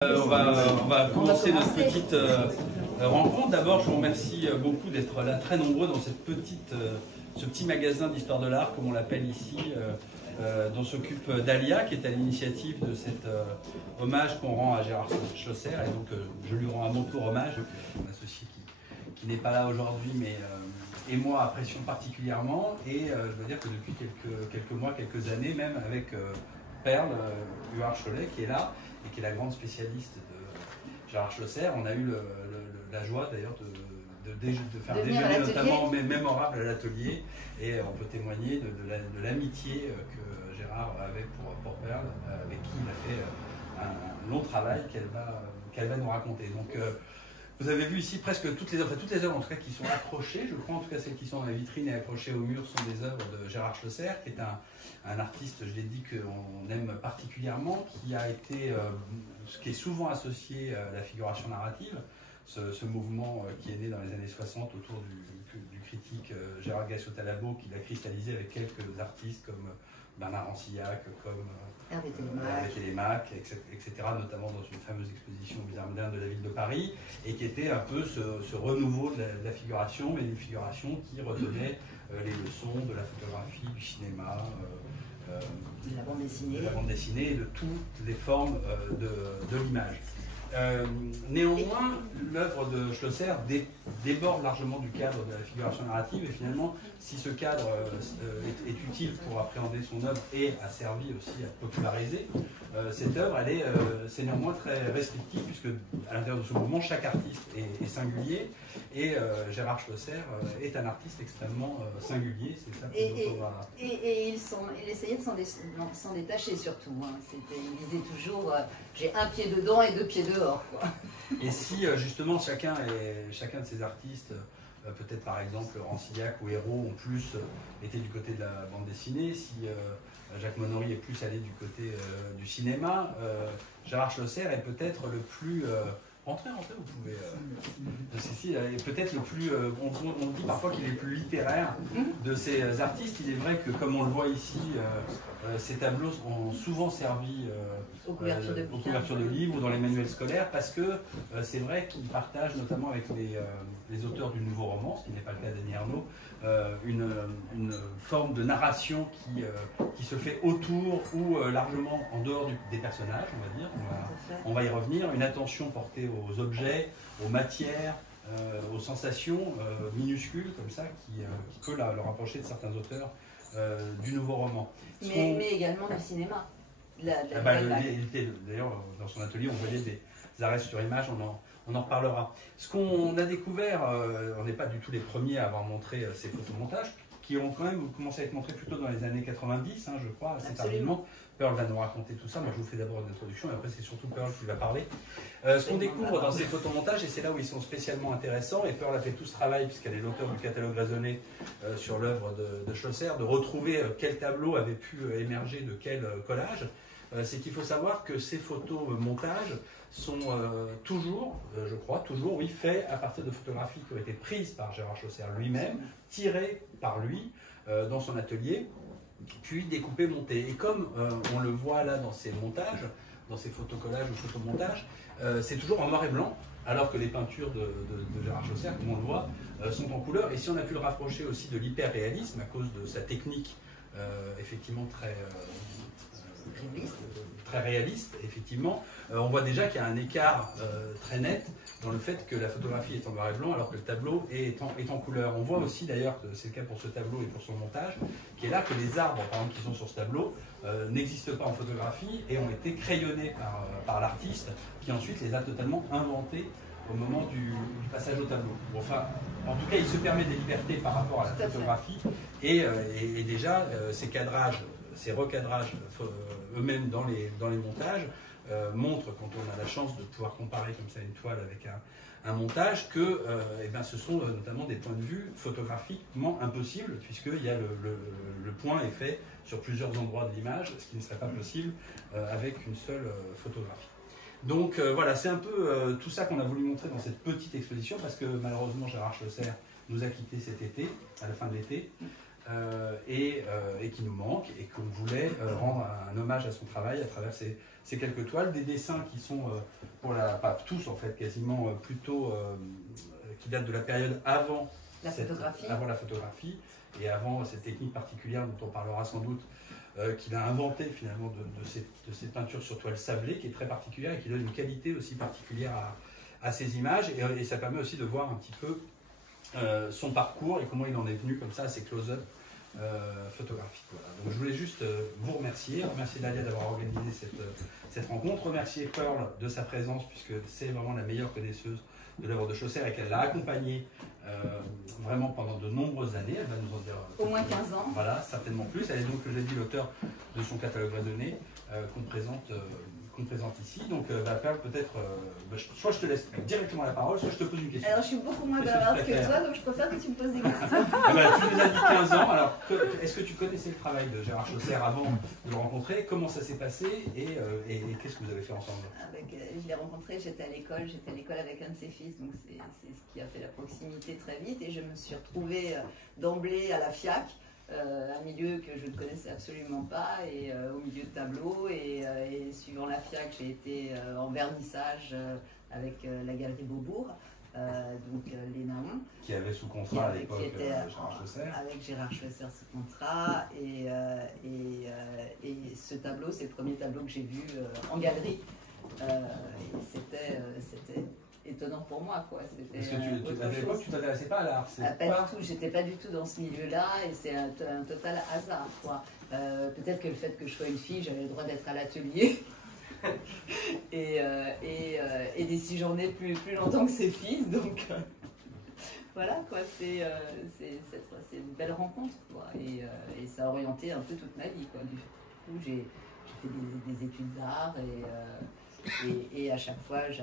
On va commencer notre petite rencontre. D'abord, je vous remercie beaucoup d'être là, très nombreux dans cette ce petit magasin d'histoire de l'art, comme on l'appelle ici, dont s'occupe Dalia, qui est à l'initiative de cet hommage qu'on rend à Gérard Schlosser. Et donc, je lui rends à mon tour hommage. Mon associé qui n'est pas là aujourd'hui, mais et moi apprécions particulièrement. Et je dois dire que depuis quelques mois, quelques années, même avec Perle Huard-Cholet, qui est là, et qui est la grande spécialiste de Gérard Schlosser. On a eu la joie d'ailleurs de faire déjeuner notamment mémorable à l'atelier, et on peut témoigner de l'amitié que Gérard avait pour Perle, avec qui il a fait un long travail qu'elle va nous raconter. Donc vous avez vu ici presque toutes les œuvres en tout cas qui sont accrochées, je crois en tout cas celles qui sont dans la vitrine et accrochées au mur sont des œuvres de Gérard Schlosser, qui est un artiste, je l'ai dit, qu'on aime particulièrement, qui est souvent associé à la figuration narrative, ce mouvement qui est né dans les années 60 autour du critique Gérard Gassot-Talabo, qui l'a cristallisé avec quelques artistes comme Bernard Rancillac, comme Hervé Télémaque, etc., notamment dans une fameuse exposition au Musée moderne de la ville de Paris, et qui était un peu ce renouveau de la figuration, mais une figuration qui retenait les leçons de la photographie, du cinéma, de la bande dessinée et de toutes les formes de l'image. Néanmoins, l'œuvre de Schlosser déborde largement du cadre de la figuration narrative, et finalement, si ce cadre est utile pour appréhender son œuvre et a servi aussi à populariser cette œuvre, c'est néanmoins très restrictif, puisque à l'intérieur de ce mouvement, chaque artiste est singulier, et Gérard Schlosser est un artiste extrêmement singulier. C'est ça et il essayait de s'en détacher surtout. Hein. Il disait toujours j'ai un pied dedans et deux pieds dehors. Quoi. Et si justement chacun de ces artistes, peut-être par exemple Rancillac ou Hérault, ont plus été du côté de la bande dessinée, si Jacques Monory est plus allé du côté du cinéma, Gérard Schlosser est peut-être le plus... Entrez, vous pouvez... peut-être le plus... on dit parfois qu'il est le plus littéraire de ces artistes. Il est vrai que, comme on le voit ici, ces tableaux ont souvent servi aux couvertures de livres ou dans les manuels scolaires, parce que c'est vrai qu'ils partagent, notamment avec les auteurs du nouveau roman, ce qui n'est pas le cas d'Annie Ernaux, une forme de narration qui se fait autour ou largement en dehors des personnages, on va dire. On va y revenir. Une attention portée aux objets, aux matières, aux sensations minuscules comme ça, qui peut le rapprocher de certains auteurs du nouveau roman. Mais également du cinéma. D'ailleurs, dans son atelier, on voyait des arrêts sur image, on en reparlera. Ce qu'on a découvert, on n'est pas du tout les premiers à avoir montré ces photomontages, qui ont quand même commencé à être montrés plutôt dans les années 90, je crois, assez tardivement. Pearl va nous raconter tout ça. Moi, je vous fais d'abord une introduction, et après, c'est surtout Pearl qui va parler. Ce qu'on découvre dans ces photomontages, et c'est là où ils sont spécialement intéressants, et Pearl a fait tout ce travail, puisqu'elle est l'auteur du catalogue raisonné sur l'œuvre de Schlosser, de retrouver quel tableau avait pu émerger de quel collage. C'est qu'il faut savoir que ces photomontages sont toujours, je crois, oui, faits à partir de photographies qui ont été prises par Gérard Schlosser lui-même, tirées par lui dans son atelier, puis découpées, montées. Et comme on le voit là dans ces montages, dans ces photocollages ou photomontages, c'est toujours en noir et blanc, alors que les peintures de Gérard Schlosser, comme on le voit, sont en couleur. Et si on a pu le rapprocher aussi de l'hyper-réalisme, à cause de sa technique effectivement très réaliste, effectivement, on voit déjà qu'il y a un écart très net dans le fait que la photographie est en noir et blanc alors que le tableau est en couleur. On voit aussi d'ailleurs, que c'est le cas pour ce tableau et pour son montage, qui est là que les arbres, par exemple, qui sont sur ce tableau, n'existent pas en photographie et ont été crayonnés par l'artiste, qui ensuite les a totalement inventés au moment du passage au tableau. Bon, enfin, en tout cas, il se permet des libertés par rapport à la photographie, et déjà, ces cadrages, ces recadrages eux-mêmes dans les montages montrent, quand on a la chance de pouvoir comparer comme ça une toile avec un montage, que ce sont notamment des points de vue photographiquement impossibles, puisque le point est fait sur plusieurs endroits de l'image, ce qui ne serait pas possible avec une seule photographie. Donc voilà, c'est un peu tout ça qu'on a voulu montrer dans cette petite exposition, parce que malheureusement Gérard Schlosser nous a quittés cet été, à la fin de l'été. et qui nous manque et qu'on voulait rendre un hommage à son travail à travers ces quelques toiles, des dessins qui sont, pas tous en fait, quasiment plutôt, qui datent de la période avant la photographie et avant cette technique particulière dont on parlera sans doute, qu'il a inventé finalement de ces peintures sur toile sablée, qui est très particulière et qui donne une qualité aussi particulière à ces images, et ça permet aussi de voir un petit peu son parcours et comment il en est venu comme ça à ces close-up photographiques. Voilà. Donc je voulais juste vous remercier Dalia d'avoir organisé cette rencontre, remercier Pearl de sa présence, puisque c'est vraiment la meilleure connaisseuse de l'œuvre de Chaucer et qu'elle l'a accompagnée vraiment pendant de nombreuses années. Elle va nous en dire au moins 15 ans. Voilà, certainement plus. Elle est donc, je l'ai dit, l'auteur de son catalogue raisonné qu'on présente ici. Donc, Pearl, peut-être, soit je te laisse directement la parole, soit je te pose une question. Alors, je suis beaucoup moins bavarde que toi, donc je préfère que tu me poses des questions. Tu nous as dit 15 ans. Alors, est-ce que tu connaissais le travail de Gérard Chausser avant de le rencontrer? Comment ça s'est passé et qu'est-ce que vous avez fait ensemble? Je l'ai rencontré, j'étais à l'école avec un de ses fils, donc c'est ce qui a fait la proximité très vite. Et je me suis retrouvée d'emblée à la FIAC. Un milieu que je ne connaissais absolument pas, et au milieu de tableaux, et suivant la FIAC, j'ai été en vernissage avec la Galerie Beaubourg, donc les Naons. Qui avait sous contrat à l'époque Gérard Chausser. Avec Gérard Chausser sous contrat, et ce tableau, c'est le premier tableau que j'ai vu en galerie. C'était étonnant pour moi, quoi. Parce que à l'époque, tu t'intéressais pas à l'art? Pas du tout, j'étais pas du tout dans ce milieu-là, et c'est un total hasard, quoi. Peut-être que le fait que je sois une fille, j'avais le droit d'être à l'atelier et d'y séjourner plus longtemps que ses fils, donc voilà, quoi. C'est une belle rencontre, quoi, et ça a orienté un peu toute ma vie, quoi. Du coup, j'ai fait des études d'art, et à chaque fois, je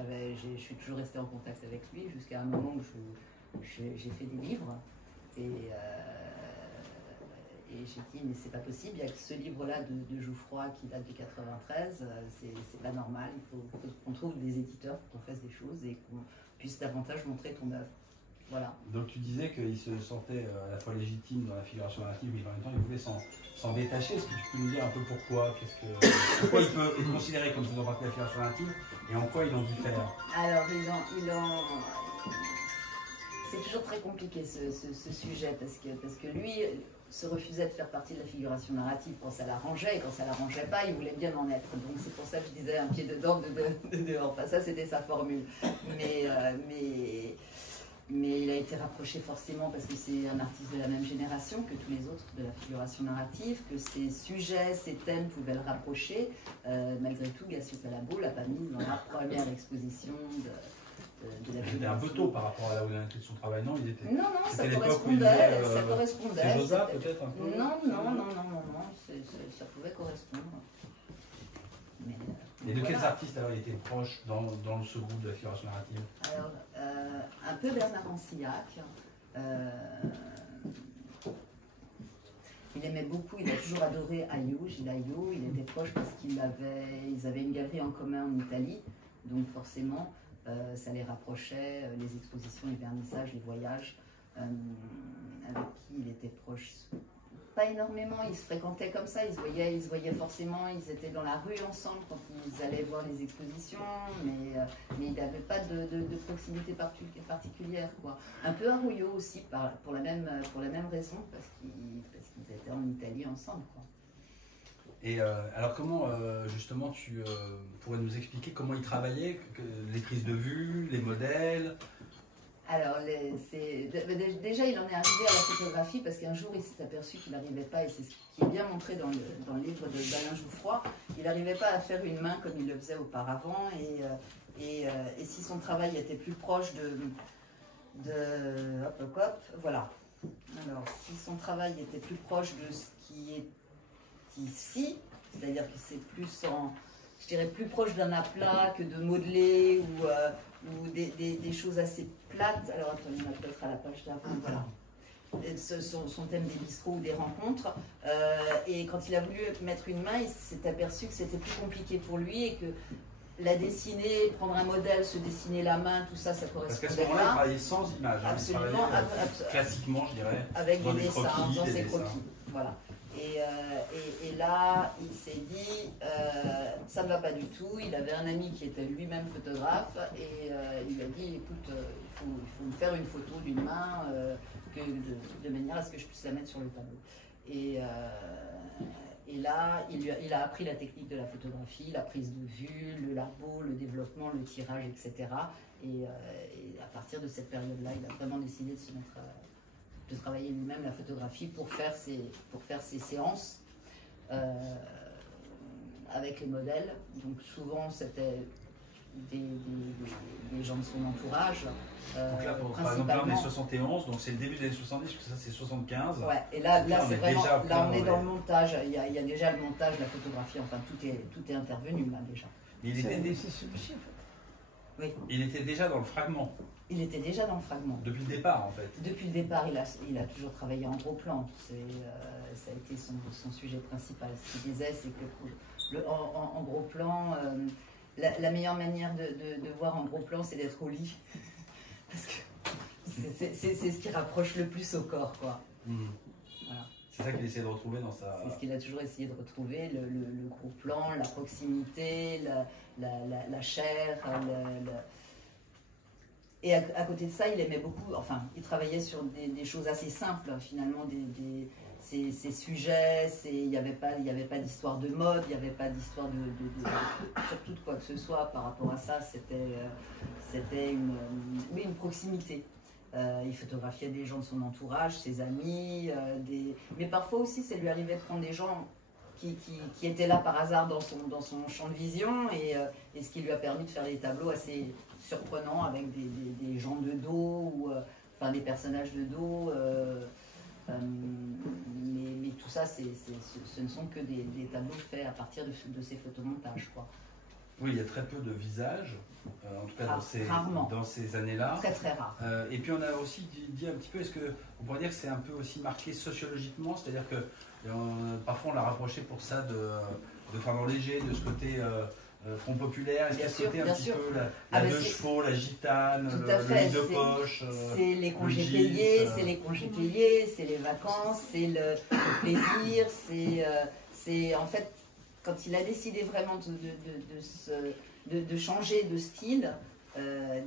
suis toujours restée en contact avec lui jusqu'à un moment où j'ai fait des livres. Et j'ai dit, mais c'est pas possible, il n'y a que ce livre-là de Jouffroy qui date de 93, c'est pas normal, il faut qu'on trouve des éditeurs, il faut qu'on fasse des choses et qu'on puisse davantage montrer ton œuvre. Voilà. Donc tu disais qu'il se sentait à la fois légitime dans la figuration narrative, mais en même temps il voulait s'en détacher. Est-ce que tu peux nous dire un peu pourquoi pourquoi il peut être considéré comme faisant partie de la figuration narrative et en quoi il en diffère? Alors, c'est toujours très compliqué ce sujet, parce que lui se refusait de faire partie de la figuration narrative quand ça l'arrangeait, et quand ça l'arrangeait pas, il voulait bien en être. Donc c'est pour ça que je disais un pied dedans, deux dehors. Enfin, ça c'était sa formule. Mais il a été rapproché forcément parce que c'est un artiste de la même génération que tous les autres de la figuration narrative, que ses sujets, ses thèmes pouvaient le rapprocher. Malgré tout, Gassio Calabo l'a pas mis dans la première exposition de la figuration. C'était un peu tôt par rapport à là où il a écrit son travail, non? Non, ça correspondait. C'est Josa peut-être un peu? Non, ça pouvait correspondre. Et de quels artistes alors il était proche dans ce groupe de la figuration narrative? Alors, un peu Bernard Ancillac. Il aimait beaucoup, il a toujours adoré Gilles Ayou. Il était proche parce qu'ils avaient une galerie en commun en Italie, donc forcément ça les rapprochait, les expositions, les vernissages, les voyages, avec qui il était proche. Pas énormément, ils se fréquentaient comme ça, ils se voyaient forcément, ils étaient dans la rue ensemble quand ils allaient voir les expositions, mais il n'avait pas de proximité particulière, quoi. Un peu à Rouillot aussi, pour la même raison, parce qu'ils étaient en Italie ensemble, quoi. Et alors comment, justement, tu pourrais nous expliquer comment il travaillait, les prises de vue, les modèles? Alors, déjà, il en est arrivé à la photographie parce qu'un jour, il s'est aperçu qu'il n'arrivait pas, et c'est ce qui est bien montré dans le livre d'Alain Jouffroy, il n'arrivait pas à faire une main comme il le faisait auparavant, et si son travail était plus proche voilà. Alors, si son travail était plus proche de ce qui est ici, c'est-à-dire que c'est plus je dirais plus proche d'un aplat que de modeler ou des choses assez plates. Alors attendez, on va peut-être à la page d'avant, voilà. Son thème des bistrots ou des rencontres. Et quand il a voulu mettre une main, il s'est aperçu que c'était plus compliqué pour lui et que la dessiner, prendre un modèle, se dessiner la main, tout ça, ça Parce correspondait qu'à ce moment-là, il pas. travaillait sans image. Hein. Absolument, Il travaillait, classiquement, je dirais, avec dans des des dessins, croquis, dans des ses dessins. croquis. Voilà. Et là, il s'est dit, ça ne va pas du tout. Il avait un ami qui était lui-même photographe et il lui a dit, écoute, il faut me faire une photo d'une main de manière à ce que je puisse la mettre sur le tableau. Et là, il a appris la technique de la photographie, la prise de vue, le labo, le développement, le tirage, etc. Et à partir de cette période-là, il a vraiment décidé de se mettre de travailler lui-même la photographie pour faire ses séances avec les modèles. Donc souvent, c'était des gens de son entourage. Donc là, par exemple, là, on est 71, donc c'est le début des années 70, parce que ça c'est 75. Ouais, et là c'est vraiment, là on est dans les... le montage, il y a déjà le montage, la photographie, enfin tout est intervenu là déjà. Il était, C'est celui-ci en fait. Oui. Il était déjà dans le fragment. Il était déjà dans le fragment. Depuis le départ en fait. Depuis le départ, il a toujours travaillé en gros plan. Ça a été son sujet principal. Ce qu'il disait, c'est que en gros plan, la meilleure manière de voir en gros plan, c'est d'être au lit. Parce que c'est ce qui rapproche le plus au corps, quoi. Mmh. Voilà. C'est ça qu'il essaie de retrouver dans sa... C'est ce qu'il a toujours essayé de retrouver, le gros plan, la proximité, la chair, Et à côté de ça, il aimait beaucoup, enfin, il travaillait sur des choses assez simples, finalement, ces sujets, il n'y avait pas d'histoire de mode, il n'y avait pas d'histoire surtout de quoi que ce soit par rapport à ça, c'était une proximité. Il photographiait des gens de son entourage, ses amis, mais parfois aussi, ça lui arrivait de prendre des gens qui étaient là par hasard dans son champ de vision, et ce qui lui a permis de faire des tableaux assez surprenants avec des gens de dos, ou enfin des personnages de dos. Mais tout ça, ce ne sont que des tableaux faits à partir de ces photomontages, quoi. Oui, il y a très peu de visages, en tout cas dans ces années-là. Très très rare. Et puis on a aussi dit un petit peu, est-ce qu'on pourrait dire que c'est un peu aussi marqué sociologiquement, c'est-à-dire que parfois on l'a rapproché pour ça de Fernand Léger, de ce côté Front Populaire, est-ce qu'il y a ce côté un petit peu la deux chevaux, la gitane, le lit de poche. C'est les congés payés, c'est les congés payés, c'est les vacances, c'est le plaisir, c'est en fait, quand il a décidé vraiment de changer de style,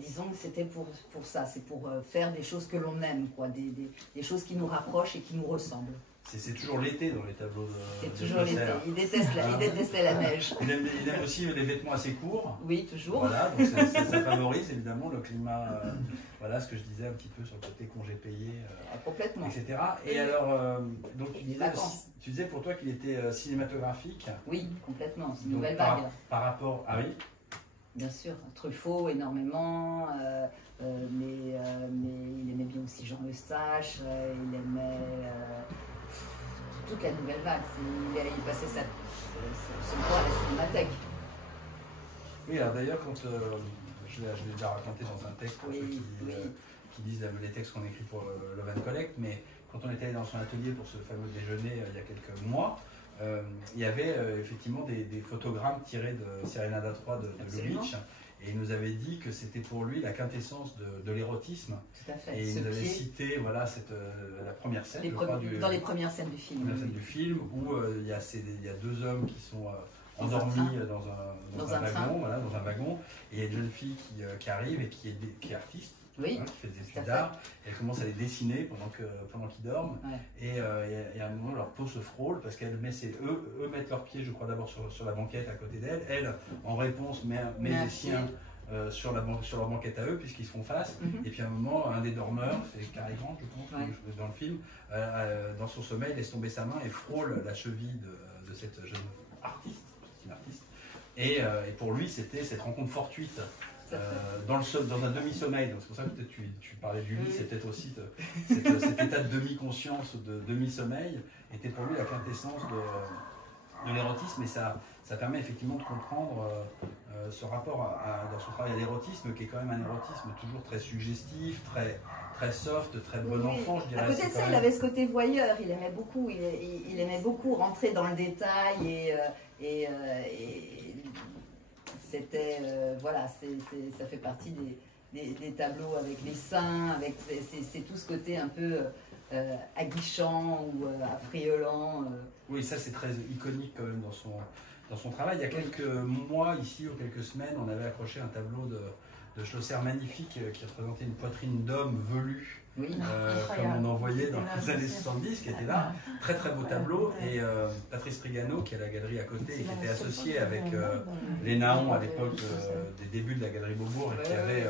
disons que c'était pour ça, c'est pour faire des choses que l'on aime, quoi, des choses qui nous rapprochent et qui nous ressemblent. C'est toujours l'été dans les tableaux de C'est toujours l'été. Il détestait la neige. Il aime aussi les vêtements assez courts. Oui, toujours. Voilà, donc ça favorise évidemment le climat, voilà ce que je disais un petit peu sur le côté congé payé, complètement. etc. Et alors, donc tu disais pour toi qu'il était cinématographique. Oui, complètement. C'est une nouvelle vague. Par rapport à oui. Bien sûr, Truffaut énormément, mais il aimait bien aussi Jean Eustache, il aimait toute la nouvelle vague. Il passait son temps à la cinémathèque. Oui, alors d'ailleurs, quand je l'ai déjà raconté dans un texte pour ceux qui lisent les textes qu'on écrit pour Love and Collect, mais quand on était allé dans son atelier pour ce fameux déjeuner il y a quelques mois, il y avait effectivement des photogrammes tirés de Serenada 3 de Lubitsch, et il nous avait dit que c'était pour lui la quintessence de l'érotisme. Tout à fait. Et il nous avait cité voilà, la première scène, dans les premières scènes du film. Du film où il y a deux hommes qui sont endormis dans un wagon, voilà, dans un wagon, et il y a une jeune fille qui arrive et qui est artiste. Oui, qui fait des études d'art, et elle commence à les dessiner pendant qu'ils dorment, ouais. Et à un moment leur peau se frôle parce qu'elle eux mettent leurs pieds, je crois, d'abord sur la banquette à côté d'elle, elle en réponse met les siens sur leur banquette à eux puisqu'ils se font face, et puis à un moment un des dormeurs, c'est Cary Grant je pense, dans le film, dans son sommeil laisse tomber sa main et frôle la cheville de cette jeune artiste, et pour lui c'était cette rencontre fortuite. Dans un demi-sommeil, donc c'est pour ça que peut-être tu parlais du lit, c'est peut-être aussi cet état de demi-conscience, de demi-sommeil, était pour lui la quintessence de l'érotisme, et ça permet effectivement de comprendre ce rapport dans son travail à l'érotisme, qui est quand même un érotisme toujours très suggestif, très soft, très bon enfant, je dirais. À côté de ça, il avait ce côté voyeur, il aimait beaucoup rentrer dans le détail et c'était, voilà, ça fait partie des tableaux avec les seins, c'est tout ce côté un peu aguichant ou affriolant. Oui, ça c'est très iconique quand même dans son travail. Il y a quelques mois, ici, ou quelques semaines, on avait accroché un tableau de Schlosser magnifique qui représentait une poitrine d'homme velue, Oui. comme on en voyait dans les années 70, qui était là. Très très beau tableau. Et Patrice Trigano, qui est à la galerie à côté et qui était associé avec les Naons à l'époque des débuts de la galerie Beaubourg et qui avait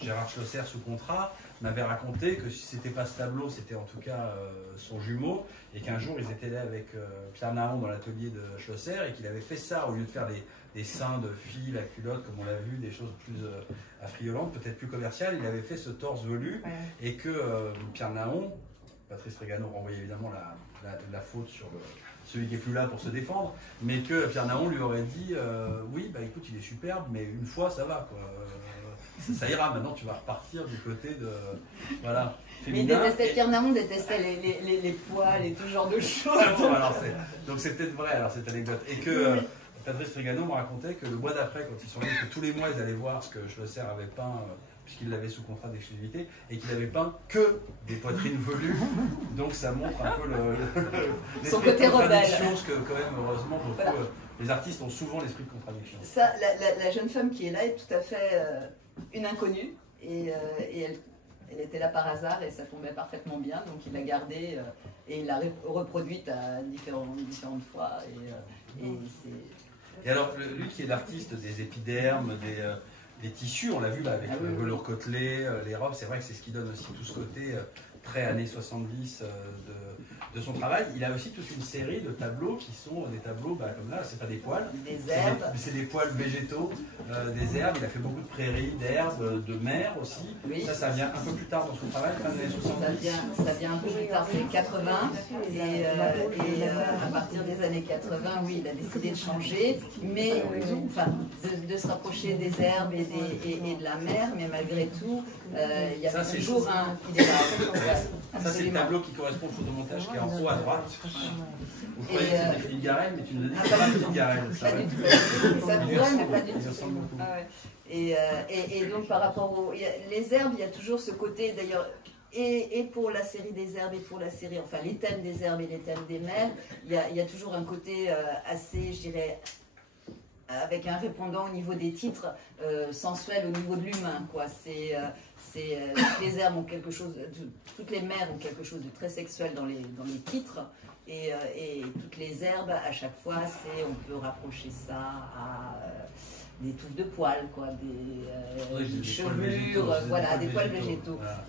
Gérard Schlosser sous contrat, m'avait raconté que si c'était pas ce tableau, c'était en tout cas son jumeau, et qu'un jour ils étaient là avec Pierre Naon dans l'atelier de Schlosser et qu'il avait fait ça au lieu de faire des seins de filles, la culotte, comme on l'a vu, des choses plus affriolantes, peut-être plus commerciales. Il avait fait ce torse velu et que Pierre Naon, Patrice Trigano renvoyait évidemment la faute sur celui qui est plus là pour se défendre, mais que Pierre Naon lui aurait dit oui, bah écoute, il est superbe, mais une fois ça va quoi. Ça ira, maintenant tu vas repartir du côté de. Voilà. Féminin. Mais Pierre Naon détestait les poils et tout genre de choses. Donc c'est peut-être vrai alors cette anecdote. Et que Patrice Trigano me racontait que le mois d'après, quand ils sont venus, que tous les mois ils allaient voir ce que Schlosser avait peint, puisqu'il l'avait sous contrat d'exclusivité, et qu'il avait peint que des poitrines velues. Donc ça montre un peu son côté rebelle. Ce que quand même, heureusement, beaucoup, les artistes ont souvent l'esprit de contradiction. Ça, la jeune femme qui est là est tout à fait une inconnue, et elle était là par hasard et ça tombait parfaitement bien, donc il l'a gardée et il l'a reproduite à différentes fois. Et alors, lui qui est l'artiste des épidermes, des tissus, on l'a vu là avec le velours côtelé, les robes, c'est vrai que c'est ce qui donne aussi tout ce côté très années 70 de son travail. Il a aussi toute une série de tableaux qui sont des tableaux, comme là, c'est pas des poils, des herbes, c'est des poils végétaux, des herbes. Il a fait beaucoup de prairies, d'herbes, de mer aussi. Oui. Ça vient un peu plus tard dans son travail, fin des années 70. Ça vient un peu plus tard, c'est 80, et à partir des années 80, oui, il a décidé de changer, mais de se rapprocher des herbes et de la mer, mais malgré tout, il y a toujours un idéal. Ça, c'est le tableau qui correspond au photomontage qui est en haut à droite. Vous croyez que c'était Philippe Garrel, mais tu nous as dit que c'est pas Philippe Garrel. Pas du tout. Ça pourrait, mais pas du tout. Et donc, par rapport les herbes, il y a toujours ce côté, d'ailleurs, et pour la série des herbes et pour la série, enfin, les thèmes des herbes et les thèmes des mers, il y a toujours un côté assez, je dirais, avec un répondant au niveau des titres, sensuel au niveau de l'humain, quoi. Toutes les herbes ont quelque chose, toutes les mers ont quelque chose de très sexuel dans les titres, et toutes les herbes, à chaque fois, on peut rapprocher ça à des touffes de poils, quoi, des chevelures, voilà, des poils végétaux. Voilà.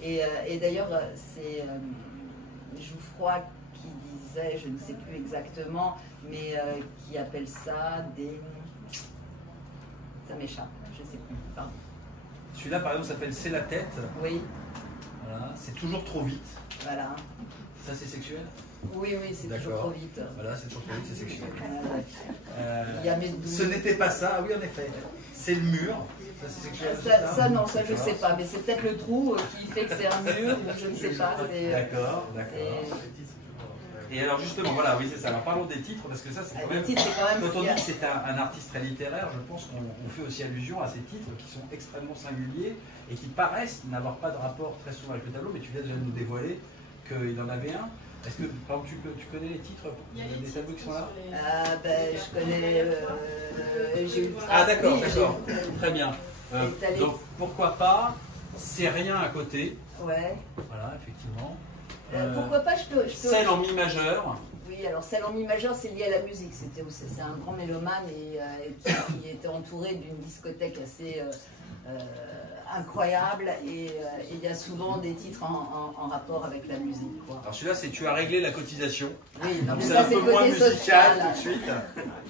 Et d'ailleurs, c'est Jouffroy qui disait, je ne sais plus exactement, mais qui appelle ça des... Ça m'échappe, je ne sais plus, pardon. Celui-là, par exemple, s'appelle C'est la tête. Oui. Voilà, c'est toujours trop vite. Voilà. Ça, c'est sexuel? Oui, c'est toujours trop vite. Voilà, c'est toujours trop vite, c'est sexuel. Ce n'était pas ça, oui, en effet. C'est le mur. Ça, c'est sexuel. Non, ça, je ne sais pas. Mais c'est peut-être le trou qui fait que c'est un mur, je ne sais pas. D'accord. Et alors justement, voilà, oui c'est ça. Alors parlons des titres, parce que ça c'est quand même... Quand on dit que c'est un artiste très littéraire, je pense qu'on fait aussi allusion à ces titres qui sont extrêmement singuliers et qui paraissent n'avoir pas de rapport très souvent avec le tableau, mais tu viens déjà de nous dévoiler qu'il en avait un. Est-ce que, par exemple, tu connais les titres des tableaux qui sont là? Je connais... j'ai eu d'accord. Très bien. Donc pourquoi pas, c'est rien à côté. Ouais. Voilà, effectivement. Pourquoi pas, je peux... Celle en mi majeur. Oui, alors celle en mi majeur, c'est lié à la musique. C'est un grand mélomane et qui était entouré d'une discothèque assez incroyable. Et il y a souvent des titres en rapport avec la musique, quoi. Alors celui-là, c'est Tu as réglé la cotisation. Oui, donc c'est un peu moins musical tout de suite.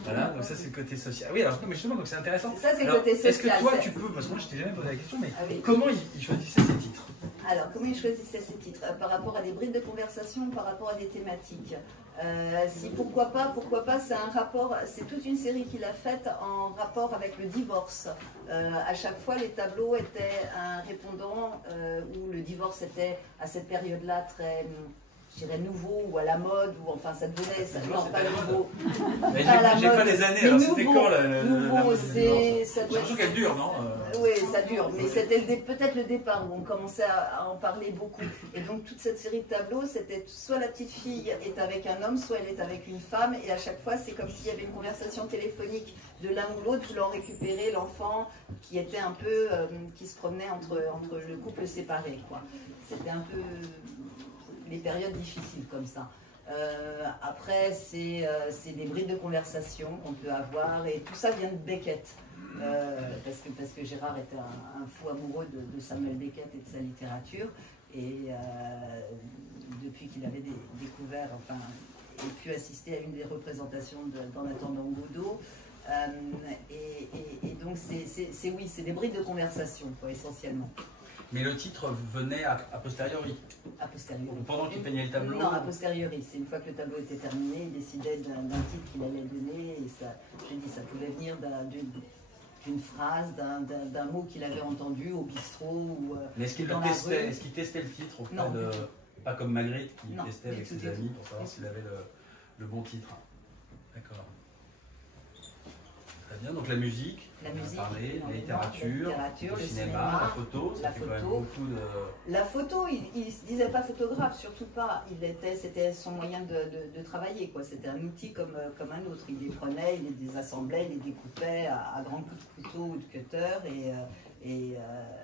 Voilà, donc ça c'est le côté social. Oui, alors mais justement, donc c'est intéressant. Ça c'est le côté social. Est-ce que toi tu peux, parce que moi je t'ai jamais posé la question, mais comment il choisissait ces titres? Alors, comment il choisissait ces titres? Par rapport à des brides de conversation, par rapport à des thématiques. Pourquoi pas, c'est un rapport, c'est toute une série qu'il a faite en rapport avec le divorce. À chaque fois, les tableaux étaient un répondant où le divorce était à cette période-là très, je dirais nouveau ou à la mode, ou enfin ça devenait, ça, Toujours, non pas nouveau. J'ai pas les années, alors c'était quand nouveau, c'est, ça doit surtout qu'elle dure, non Oui, ça dure, mais c'était peut-être le départ où on commençait à en parler beaucoup. Et donc toute cette série de tableaux, c'était soit la petite fille est avec un homme, soit elle est avec une femme, et à chaque fois c'est comme s'il y avait une conversation téléphonique de l'un ou l'autre, voulant récupérer l'enfant qui était un peu, qui se promenait entre le couple séparé, quoi. C'était un peu les périodes difficiles comme ça. Après, c'est des brides de conversation qu'on peut avoir, et tout ça vient de Beckett. Parce que Gérard était un fou amoureux de Samuel Beckett et de sa littérature, et depuis qu'il avait découvert, enfin, et pu assister à une des représentations d'En attendant Godot, et donc c'est des brides de conversation, quoi, essentiellement. Mais le titre venait a posteriori. A posteriori. Ou pendant qu'il peignait le tableau? Non, a posteriori. C'est une fois que le tableau était terminé, il décidait d'un titre qu'il allait donner, et ça, je dis, ça pouvait venir d'une phrase, d'un mot qu'il avait entendu au bistrot ou mais est-ce qu'il testait? Est-ce qu'il testait le titre auprès de... Pas comme Magritte qui testait avec ses amis pour savoir s'il avait le bon titre. D'accord. Très bien, donc la musique, on a parlé, la littérature, le cinéma, la photo, ça fait quand même beaucoup de... La photo, il ne se disait pas photographe, surtout pas. C'était son moyen de travailler, quoi. C'était un outil comme un autre. Il les prenait, il les assemblait, il les découpait à grands coups de couteau ou de cutter, et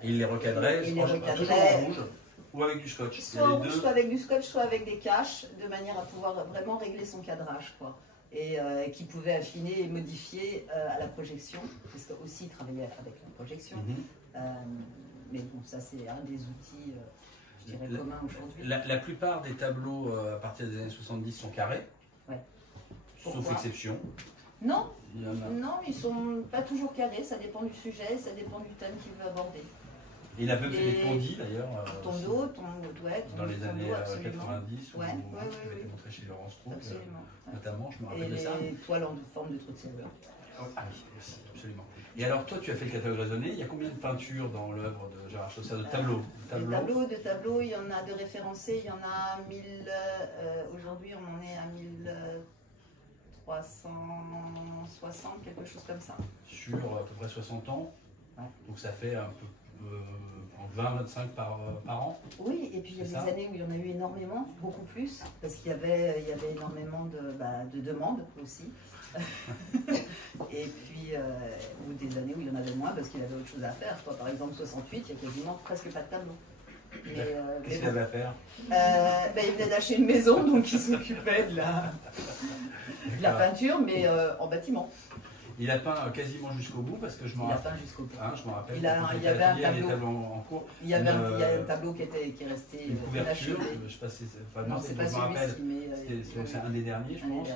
il les recadrait, toujours en rouge ou avec du scotch. Soit en rouge, soit avec du scotch, soit avec des caches, de manière à pouvoir vraiment régler son cadrage, quoi. Et qui pouvait affiner et modifier à la projection, parce que aussi il travaillait avec la projection. Mais bon, ça c'est un des outils, je dirais, communs aujourd'hui. La plupart des tableaux à partir des années 70 sont carrés, sauf exception. Non, non, ils sont pas toujours carrés, ça dépend du sujet, ça dépend du thème qu'il veut aborder. Il a même fait des tondis d'ailleurs. Dans les années 90, où avait été montré chez Laurence Troupe, notamment, je me rappelle de ça. Et les toiles en forme de trou de serrure. Ah oui, merci, absolument. Et alors toi, tu as fait le catalogue raisonné, il y a combien de peintures dans l'œuvre de Gérard Chaucer, de tableaux? De tableaux, il y en a de référencés, il y en a 1000, aujourd'hui on en est à 1360, quelque chose comme ça. Sur à peu près 60 ans, donc ça fait un peu... en 20-25 par an. Oui, et puis il y a des années où il y en a eu énormément, beaucoup plus, parce qu'il y avait énormément de demandes aussi. Et puis, ou des années où il y en avait moins, parce qu'il avait autre chose à faire. Par exemple, 68, il n'y a quasiment presque pas de tableau. Qu'est-ce qu'il avait à faire? Il venait d'acheter une maison, donc il s'occupait de la peinture, mais en bâtiment. Il a peint quasiment jusqu'au bout, parce que je m'en rappelle. Je me rappelle. Il y avait un tableau en cours. Il y avait un tableau qui est resté une couverture. Je sais pas si c'est pas celui-ci, mais c'est un des derniers, je pense.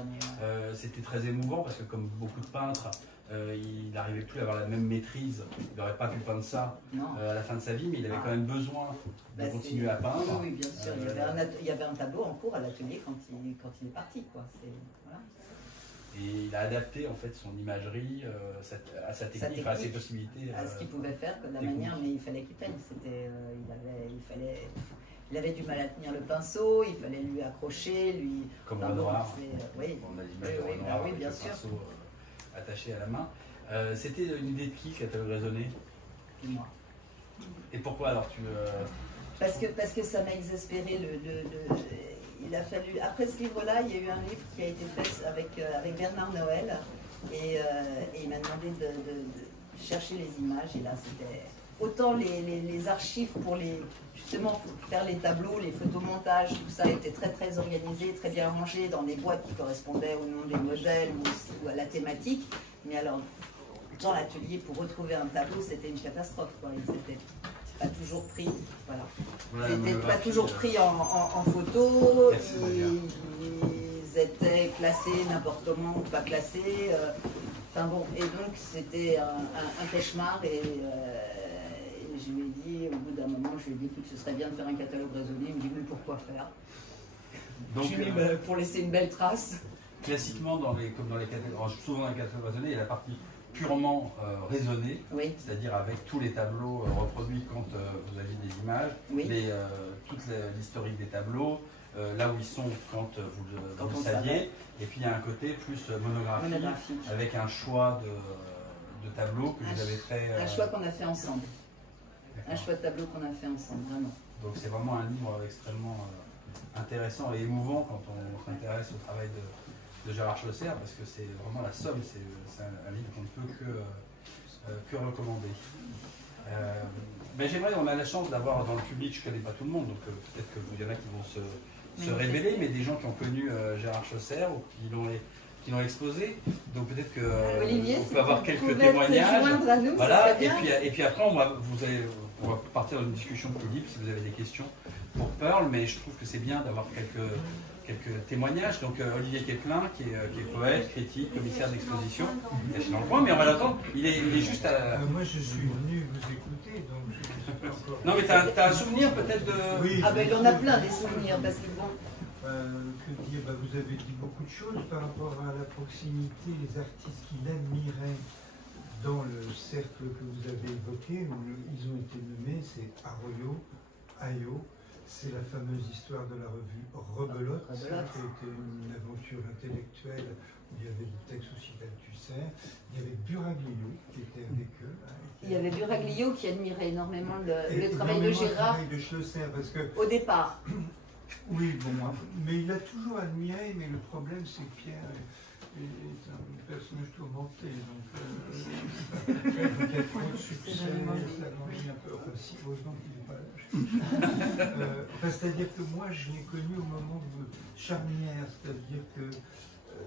C'était très émouvant parce que comme beaucoup de peintres, il n'arrivait plus à avoir la même maîtrise. Il n'aurait pas pu peindre ça à la fin de sa vie, mais il avait quand même besoin de continuer à peindre. Oui, bien sûr. Il y avait un tableau en cours à l'atelier quand il est parti, quoi. Voilà. Et il a adapté en fait son imagerie à sa technique, à ses possibilités. À ce qu'il pouvait faire, de la manière, mais il fallait qu'il peigne. Il avait du mal à tenir le pinceau, il fallait lui accrocher, Comme Renoir. Oui, on a l'image de Renoir avec le pinceau attaché à la main. C'était une idée de qui, le catalogue raisonné? Moi. Et pourquoi alors Parce que ça m'a exaspéré il a fallu, après ce livre-là, il y a eu un livre qui a été fait avec Bernard Noël, et il m'a demandé de chercher les images, et là c'était autant les archives pour justement faire les tableaux, les photomontages, tout ça était très très organisé, très bien rangé dans des boîtes qui correspondaient au nom des modèles ou à la thématique, mais alors dans l'atelier pour retrouver un tableau c'était une catastrophe, quoi. C'était pas toujours pris, c'était pas toujours pris en photo, ils étaient classés n'importe comment ou pas classés, enfin bon, et donc c'était un cauchemar, et je lui ai dit, au bout d'un moment, je lui ai dit, écoute, ce serait bien de faire un catalogue raisonné. Il me dit, mais pourquoi faire? Donc, je lui ai dit, pour laisser une belle trace. Classiquement, comme dans les catalogues, souvent dans les catalogues raisonnés, il y a la partie purement raisonnée, c'est-à-dire avec tous les tableaux reproduits quand vous aviez des images, toute l'historique des tableaux, là où ils sont quand vous Quand le on saviez. Et puis il y a un côté plus monographie, avec un choix de tableaux que vous avez fait. Un choix qu'on a fait ensemble. Un choix de tableau qu'on a fait ensemble, vraiment. Donc c'est vraiment un livre extrêmement intéressant et émouvant quand on s'intéresse au travail de Gérard Schlosser, parce que c'est vraiment la somme, c'est un livre qu'on ne peut que recommander. Mais j'aimerais, on a la chance d'avoir dans le public, je ne connais pas tout le monde, donc peut-être qu'il y en a qui vont se révéler, mais des gens qui ont connu Gérard Schlosser ou qui l'ont exposé. Donc peut-être qu'on peut avoir quelques témoignages. À nous, voilà. Et puis après, on va partir dans une discussion plus libre si vous avez des questions pour Pearl, mais je trouve que c'est bien d'avoir quelques témoignages. Donc Olivier Quételin, qui est poète, critique, commissaire d'exposition, caché dans le coin, mais on va l'attendre. Il est juste à... Moi, je suis venu vous écouter, donc je ne sais pas encore... Non, mais tu as un souvenir peut-être de... Oui, il en a plein des souvenirs, parce que bon... que dire, vous avez dit beaucoup de choses par rapport à la proximité, les artistes qu'il admirait dans le cercle que vous avez évoqué, où ils ont été nommés, c'est Arroyo, Ayo, c'est la fameuse histoire de la revue Rebelote, qui a été une aventure intellectuelle où il y avait des textes aussi d'Althusser. Il y avait Buraglio qui était avec eux. Il y avait Buraglio qui admirait énormément le travail de Gérard. Le travail de Schlosser, parce que... Au départ. Oui, bon, mais il a toujours admiré, mais le problème c'est que Pierre est un personnage tourmenté, donc il y a trop de succès, ça l'ennuie un peu, enfin si, heureusement qu'il n'est pas là. C'est-à-dire que moi je l'ai connu au moment de charnière, c'est-à-dire que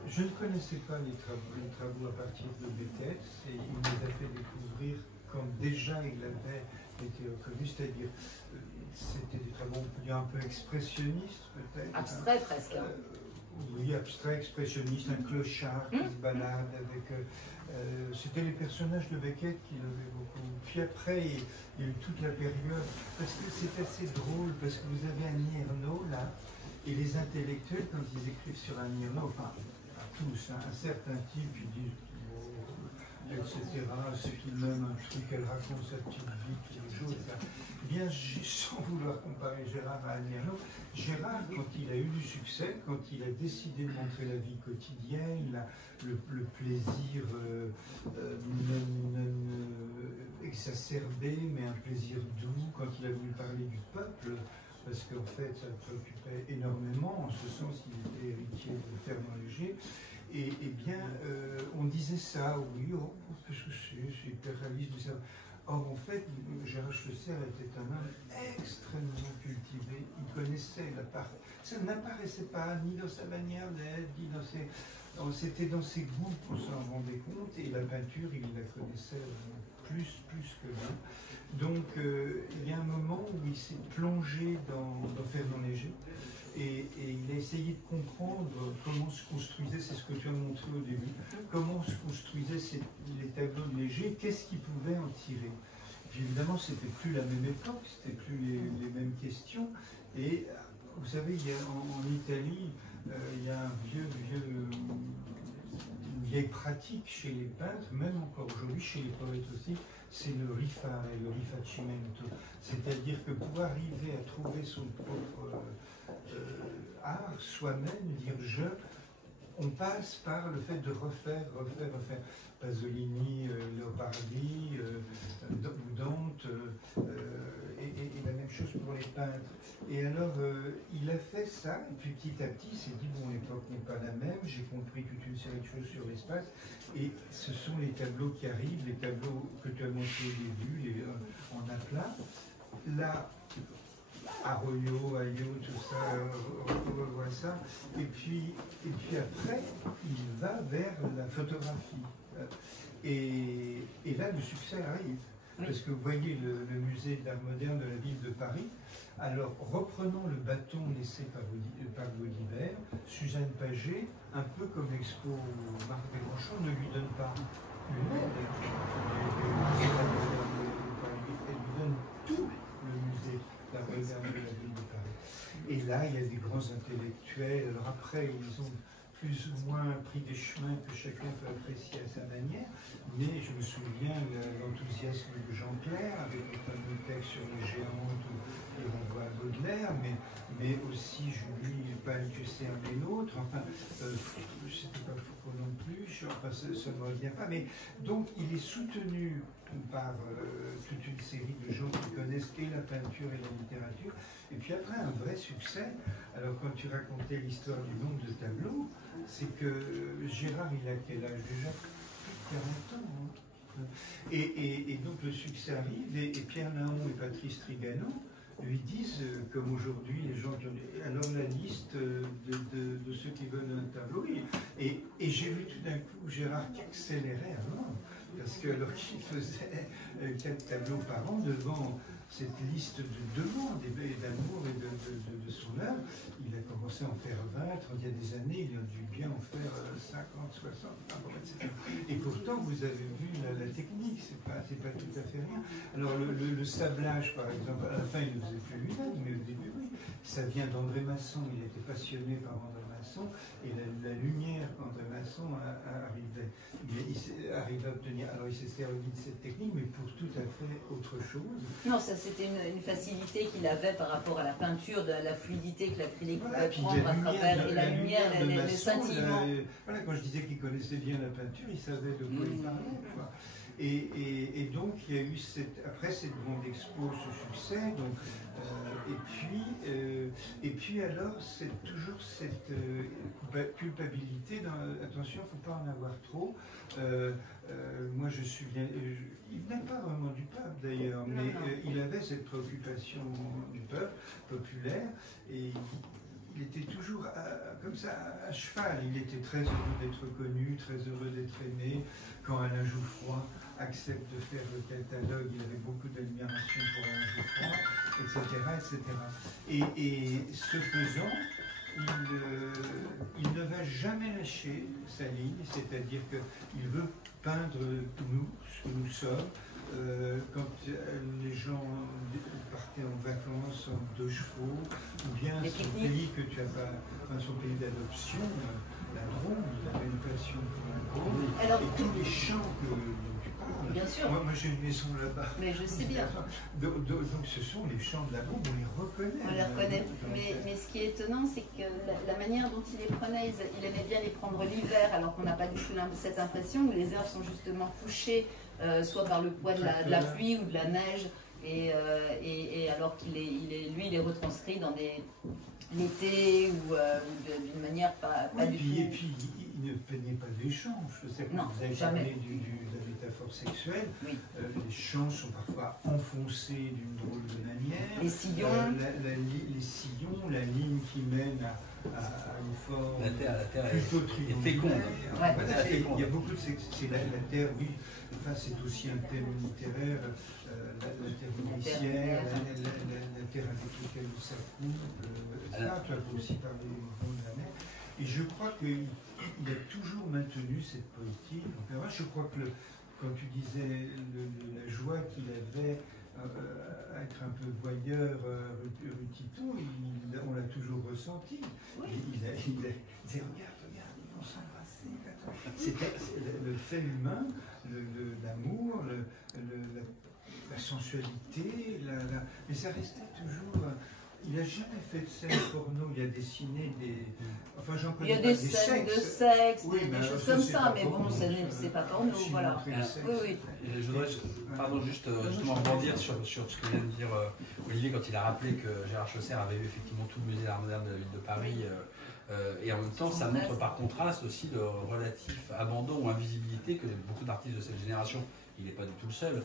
je ne connaissais pas les travaux à partir de Beckett, et il nous a fait découvrir quand déjà il avait été reconnu, c'est-à-dire c'était des travaux, on peut dire, un peu expressionnistes, peut-être. Abstrait, presque. Oui, abstrait, expressionniste, un clochard qui se balade avec... c'était les personnages de Beckett qui l'avaient beaucoup... Puis après, il y a eu toute la période... Parce que c'est assez drôle, parce que vous avez un Ernaux, là, et les intellectuels, quand ils écrivent sur un Ernaux, enfin, pas tous, hein, un certain type, ils disent... etc. C'est tout de même un truc, elle raconte sa petite vie tous les jours, etc. Eh bien, sans vouloir comparer Gérard à Ernaux, Gérard, quand il a eu du succès, quand il a décidé de montrer la vie quotidienne, le plaisir non exacerbé, mais un plaisir doux, quand il a voulu parler du peuple, parce qu'en fait, ça le préoccupait énormément, en ce sens, il était héritier de Fernand Léger. Et bien, on disait ça, oui, qu'est-ce que c'est hyper réaliste de ça. Or, en fait, Gérard Schlosser était un homme extrêmement cultivé, il connaissait la part. Ça n'apparaissait pas ni dans sa manière d'être, ni dans ses... C'était dans ses goûts qu'on s'en rendait compte, et la peinture, il la connaissait plus que bien. Donc, il y a un moment où il s'est plongé dans Fernand Léger, et il a essayé de comprendre comment se construisait, c'est ce que tu as montré au début, comment se construisaient les tableaux de Léger, qu'est-ce qu'il pouvait en tirer. Puis évidemment, c'était plus la même époque, c'était plus les mêmes questions. Et vous savez, en Italie, il y a une vieille pratique chez les peintres, même encore aujourd'hui chez les poètes aussi, c'est le rifare, le rifacimento. C'est-à-dire que pour arriver à trouver son propre art, soi-même, dire on passe par le fait de refaire. Pasolini, Leopardi, ou Dante, et la même chose pour les peintres. Et alors, il a fait ça, et puis petit à petit, il s'est dit, bon, l'époque n'est pas la même, j'ai compris toute une série de choses sur l'espace, et ce sont les tableaux qui arrivent, les tableaux que tu as montrés au début, en aplat. Là, Arroyo, Ayo, tout ça, on revoit ça. Et puis après, il va vers la photographie. Et là, le succès arrive. Parce que vous voyez le musée d'art moderne de la ville de Paris. Alors, reprenons le bâton laissé par Gaudibert, Suzanne Paget, un peu comme l'expo Marc Desgranchon, ne lui donne pas une aide. Elle lui donne tout le musée d'art moderne de la ville de Paris. Et là, il y a des grands intellectuels. Alors après, ils ont plus ou moins pris des chemins que chacun peut apprécier à sa manière, mais je me souviens de l'enthousiasme de Jean Clair avec le fameux texte sur les géantes où il renvoie à Baudelaire, mais mais aussi Julie, pas Althusser, mais l'autre, enfin, c'était pas Foucault non plus, enfin, ça ne me revient pas, mais donc il est soutenu par toute une série de gens qui connaissent et la peinture et la littérature, et puis après un vrai succès. Alors quand tu racontais l'histoire du nombre de tableaux, c'est que Gérard, il a quel âge déjà? 40 ans. Hein. Et donc le succès arrive, et Pierre Nahon et Patrice Trigano lui disent, comme aujourd'hui, les gens qui ont dit, alors la liste de ceux qui veulent un tableau. Et j'ai vu tout d'un coup Gérard qui accélérait avant, parce que alors qu'il faisait 4 tableaux par an devant cette liste de demandes et d'amour et de son œuvre, il a commencé à en faire 20, il y a des années, il a dû bien en faire 50, 60, etc. Et pourtant, vous avez vu la technique, c'est pas tout à fait rien. Alors, le sablage, par exemple, à la fin, il ne faisait plus lui-même, mais au début, oui. Ça vient d'André Masson, il était passionné par André Masson, et la lumière qu'André Masson arrivait à obtenir. Alors, il s'est servi de cette technique, mais pour tout à fait autre chose. Non, ça c'était une facilité qu'il avait par rapport à la peinture, de la fluidité que l'acrylique pouvait prendre à travers, et la lumière, le scintillement. Voilà, quand je disais qu'il connaissait bien la peinture, il savait de quoi il parlait, quoi. Et donc, il y a eu après cette grande expo, ce succès. Donc, et puis alors, c'est toujours cette culpabilité. Attention, il ne faut pas en avoir trop. Moi, je suis bien. Il venait pas vraiment du peuple d'ailleurs, mais il avait cette préoccupation du peuple populaire, et il était toujours comme ça à cheval. Il était très heureux d'être connu, très heureux d'être aimé. Quand Alain Jouffroy accepte de faire le catalogue, il avait beaucoup d'admiration pour Alain Jouffroy, etc., etc. Et ce faisant, il ne va jamais lâcher sa ligne, c'est-à-dire qu'il veut peindre nous, ce que nous sommes. Quand les gens partaient en vacances en 2 chevaux, ou bien son pays que tu as pas, enfin son pays d'adoption, la Drôme, il avait une passion pour la Drôme, et tous les chants dont tu parles. Bien sûr. Moi j'ai une maison là-bas. Mais je sais bien. Donc ce sont les chants de la Drôme, on les reconnaît. On les reconnaît. Mais ce qui est étonnant, c'est que la manière dont il les prenait, il aimait bien les prendre l'hiver, alors qu'on n'a pas du tout cette impression où les herbes sont justement couchées. Soit par le poids de la pluie ou de la neige, et alors qu'il lui, il est retranscrit dans l'été ou d'une manière pas du tout. Et puis, il ne peignait pas des champs. Je sais que vous avez parlé de la métaphore sexuelle. Oui. Les champs sont parfois enfoncés d'une drôle de manière. Les sillons. Les sillons, la ligne qui mène à une forme la terre plutôt triangulaire. Est féconde. Ouais, voilà, il y a beaucoup de... C'est la terre, oui. Enfin, c'est aussi un thème littéraire, la terre nourricière, la terre avec laquelle ça coule, etc. Tu as aussi parlé de la mer. Et je crois qu'il a toujours maintenu cette poétique. Je crois que, quand tu disais la joie qu'il avait à être un peu voyeur, Rutito, on l'a toujours ressenti. Oui. Il disait, regarde, ils vont s'embrasser. C'était le fait humain, l'amour, la sensualité, mais ça restait toujours... Il n'a jamais fait de scène porno, il a dessiné des... Enfin, j'en connais pas, des scènes de sexe, oui, des choses comme ça, mais bon, c'est pas porno, voilà. Oui. Je voudrais, pardon, justement rebondir sur ce que vient de dire Olivier quand il a rappelé que Gérard Chausser avait eu effectivement tout le musée d'art moderne de la ville de Paris. Et en même temps, ça montre par contraste aussi le relatif abandon ou invisibilité que beaucoup d'artistes de cette génération, il n'est pas du tout le seul,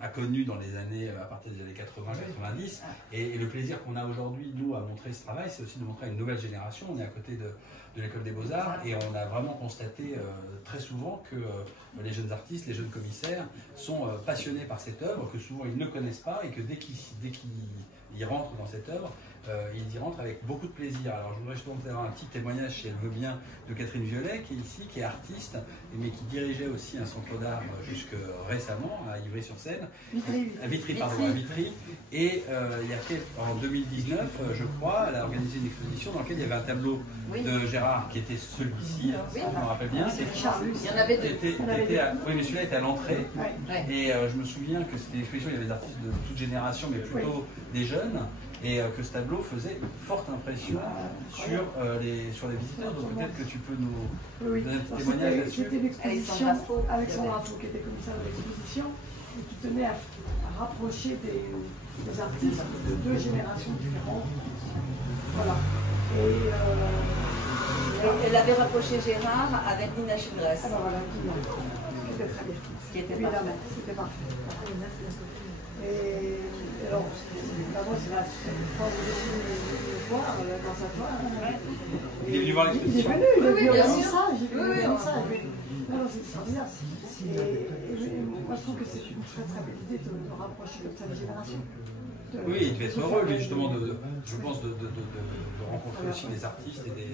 a connu dans les années, à partir des années 80-90. Et le plaisir qu'on a aujourd'hui, nous, à montrer ce travail, c'est aussi de montrer à une nouvelle génération. On est à côté de l'école des Beaux-Arts et on a vraiment constaté très souvent que les jeunes artistes, les jeunes commissaires sont passionnés par cette œuvre, que souvent ils ne connaissent pas et que dès qu'ils rentrent dans cette œuvre, ils y rentrent avec beaucoup de plaisir. Alors je voudrais justement faire un petit témoignage, si elle veut bien, de Catherine Violet, qui est ici, qui est artiste, mais qui dirigeait aussi un centre d'art jusque récemment, à Ivry-sur-Seine, à Vitry. Et en 2019, je crois, elle a organisé une exposition dans laquelle il y avait un tableau de Gérard, qui était celui-ci, si je me rappelle bien. Il y en avait 2. Oui, mais celui-là était à l'entrée. Et je me souviens que c'était une exposition, il y avait des artistes de toute génération, mais plutôt des jeunes. et que ce tableau faisait une forte impression sur les visiteurs. Donc peut-être que tu peux nous donner un petit témoignage là-dessus. C'était l'exposition Alexandre Raffaud qui était commissaire de l'exposition et qui tenait à rapprocher des artistes de deux générations différentes. Voilà. Elle avait rapproché Gérard avec Nina Childress. Alors voilà, c'était très bien. Ce qui était Évidemment, parfait. c'était parfait. Et alors, d'abord, c'est la fois où le voir dans sa toile. Il est venu voir Il est l'exposition. venu, il a vu bien un sûr. message, il a vu Oui, un message. Non, c'est extraordinaire. Et moi, je trouve que c'est une très très belle idée de rapprocher de sa génération. Oui, il devait être heureux, lui, justement, je pense, de rencontrer aussi des artistes et des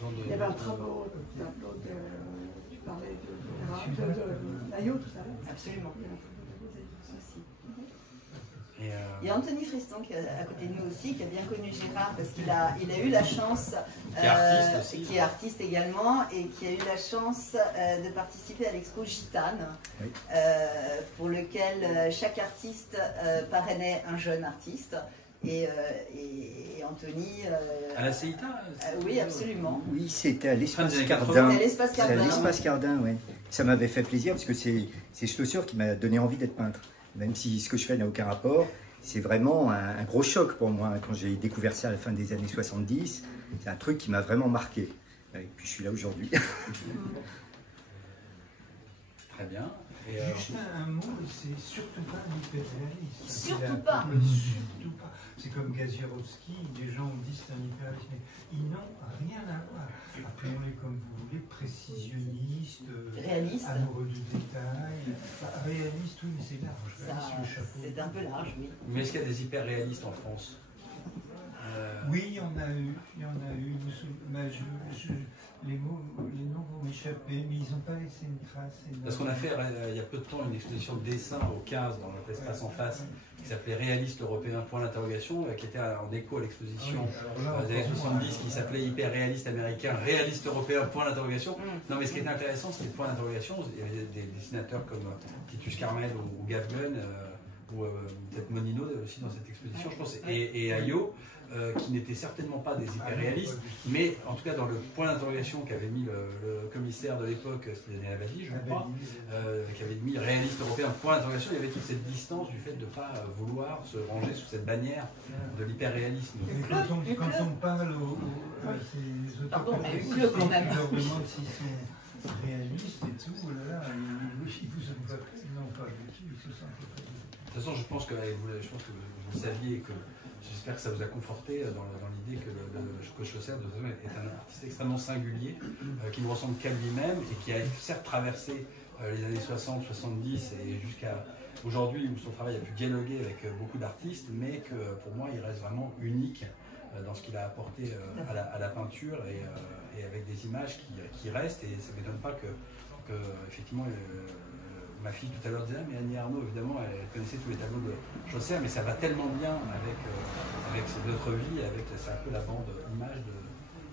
gens de... Il y avait un tableau de... Tu parlais de Nayo tout à l'heure. Absolument. Aussi. Et Il y a Anthony Friston qui est à côté de nous aussi, qui a bien connu Gérard parce qu'il a eu la chance, Qui est artiste aussi. qui est artiste également, et qui a eu la chance de participer à l'expo Gitane, Oui. pour lequel chaque artiste parrainait un jeune artiste. Et Anthony. à la CEITA Oui, absolument. Oui, c'était à l'espace C'était à Cardin. C'était à l'espace C'est à Cardin. l'espace Cardin, oui. Ça m'avait fait plaisir parce que c'est chaussures qui m'a donné envie d'être peintre. Même si ce que je fais n'a aucun rapport, c'est vraiment un gros choc pour moi. Quand j'ai découvert ça à la fin des années 70, c'est un truc qui m'a vraiment marqué. Et puis je suis là aujourd'hui. Très bien. Et, Juste un mot, c'est surtout pas l'hyperréalisme. Surtout pas. Surtout pas. C'est comme Gazierovski, des gens disent c'est un hyperréalisme, mais ils n'ont rien à voir. Appelons-les comme vous voulez, précisionnistes, Réaliste. amoureux du détail. Réaliste, oui, mais c'est large. Réaliste, le chapeau. C'est un peu large, oui. mais est-ce qu'il y a des hyper-réalistes en France Oui, il y en a eu. Mais les noms vont m'échapper, mais ils n'ont pas laissé une trace. Parce qu'on a fait il y a peu de temps une exposition de dessin au 15 dans notre espace en face qui s'appelait Réaliste européen point d'interrogation, qui était en écho à l'exposition des années 70 qui s'appelait Hyper réaliste américain, réaliste européen point d'interrogation. Non mais ce qui était intéressant c'était le point d'interrogation, il y avait des dessinateurs comme Titus Carmel ou Gavgun ou peut-être Monino aussi dans cette exposition je pense, et Ayo. Qui n'étaient certainement pas des hyper-réalistes, mais en tout cas dans le point d'interrogation qu'avait mis le commissaire de l'époque, c'était Daniel Abadi, je crois, qui avait mis réaliste européen, point d'interrogation, il y avait toute cette distance du fait de ne pas vouloir se ranger sous cette bannière de l'hyper-réalisme. Quand on parle à ces auteurs, quand même. on leur demande s'ils sont réalistes et tout, là, ils vous ont pas, non pas vécu, ils se sentent pas. De toute façon, je pense que vous le saviez et que j'espère que ça vous a conforté dans l'idée que Schlosser de toute façon, est un artiste extrêmement singulier, qui ne ressemble qu'à lui-même et qui a certes traversé les années 60, 70 et jusqu'à aujourd'hui où son travail a pu dialoguer avec beaucoup d'artistes, mais que pour moi il reste vraiment unique dans ce qu'il a apporté à la peinture et avec des images qui restent, et ça ne m'étonne pas que effectivement ma fille tout à l'heure disait mais Annie Ernaux évidemment elle connaissait tous les tableaux de Schlosser, mais ça va tellement bien avec notre vie, c'est un peu la bande image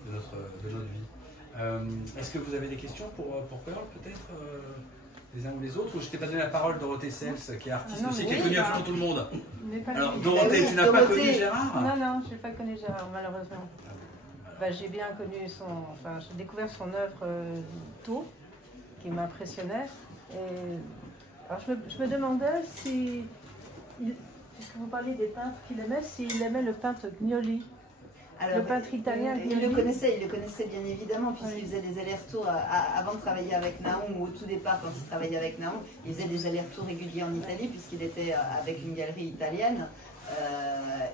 de notre vie. Est-ce que vous avez des questions pour Pearl peut-être les uns ou les autres, ou je t'ai pas donné la parole Dorothée Sels qui est artiste aussi, qui est connue à tout le monde. Alors Dorothée, tu n'as pas connu Gérard? Non, je n'ai pas connu Gérard malheureusement. J'ai bien connu j'ai découvert son œuvre tôt, qui m'impressionnait. Alors je me demandais si, puisque vous parliez des peintres qu'il aimait, s'il aimait le peintre Gnoli. Alors, le peintre italien il le connaissait bien évidemment, puisqu'il faisait des allers-retours avant de travailler avec Naum, ou au tout départ quand il travaillait avec Naum, il faisait des allers-retours réguliers en Italie puisqu'il était avec une galerie italienne.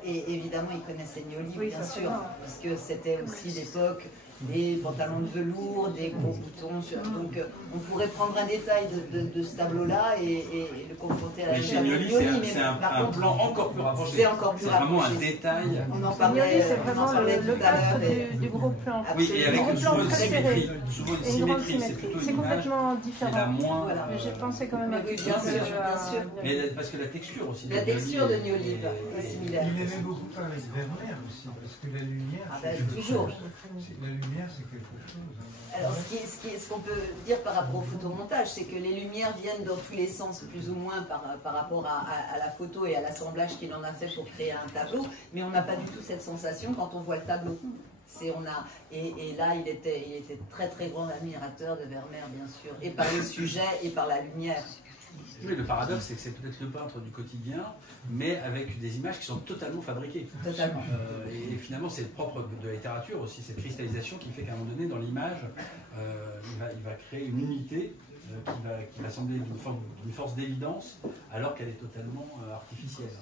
Et évidemment il connaissait Gnoli, bien sûr, puisque c'était aussi l'époque des pantalons de velours, des gros boutons. Donc on pourrait prendre un détail de ce tableau-là et le confronter à la Gnoli, c'est un plan encore plus rapproché. C'est encore plus rapproché. C'est vraiment un détail. On en parlait, c'est vraiment le peintre du gros plan. Oui, et avec souvent une symétrie. C'est plutôt c'est une image complètement différent. Voilà. Mais j'ai pensé quand même à Oui, bien sûr. Mais parce que la texture aussi. La texture de Gnoli est similaire. Il aimait beaucoup parler de Vermeer aussi, parce que la lumière, toujours. La lumière, c'est quelque chose. Alors, ce qu'on peut dire par rapport au photomontage, c'est que les lumières viennent dans tous les sens, plus ou moins, par rapport à la photo et à l'assemblage qu'il en a fait fait pour créer un tableau, mais on n'a pas du tout cette sensation quand on voit le tableau. Et là, il était très très grand admirateur de Vermeer, bien sûr, et par le sujet et par la lumière. Oui, le paradoxe, c'est que c'est peut-être le peintre du quotidien, mais avec des images qui sont totalement fabriquées. Totalement. Et finalement, c'est le propre de la littérature aussi, cette cristallisation qui fait qu'à un moment donné, dans l'image, il va créer une unité qui va sembler d'une force d'évidence, alors qu'elle est totalement artificielle.